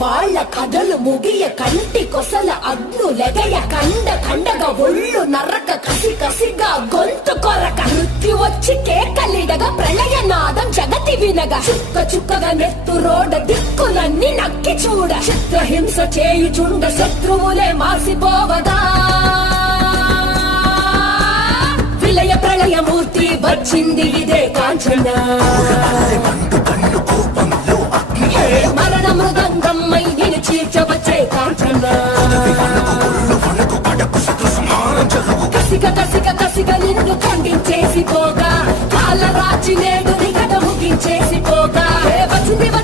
వాళ్ళ కథలు ముగియ కంటి కొసల అగ్నులెగయ కండ కండగా ఒళ్ళు నరక కసి కసిగా గొంతు కొరక మృత్యు వచ్చి కేకలిడగా ప్రళయనాదం జగతి వినగా చుక్క చుక్కగా నెత్తు రోడ దిక్కులన్నీ నక్కి చూడ చిత్రహింస చేయుచుండ శత్రువులే మాసిపోవగా విలయ ప్రళయమూర్తి వచ్చింది ఇదే కాంచన మరణ మృదంగమ్మై నిన్ను చీల్చవచ్చే కాంచన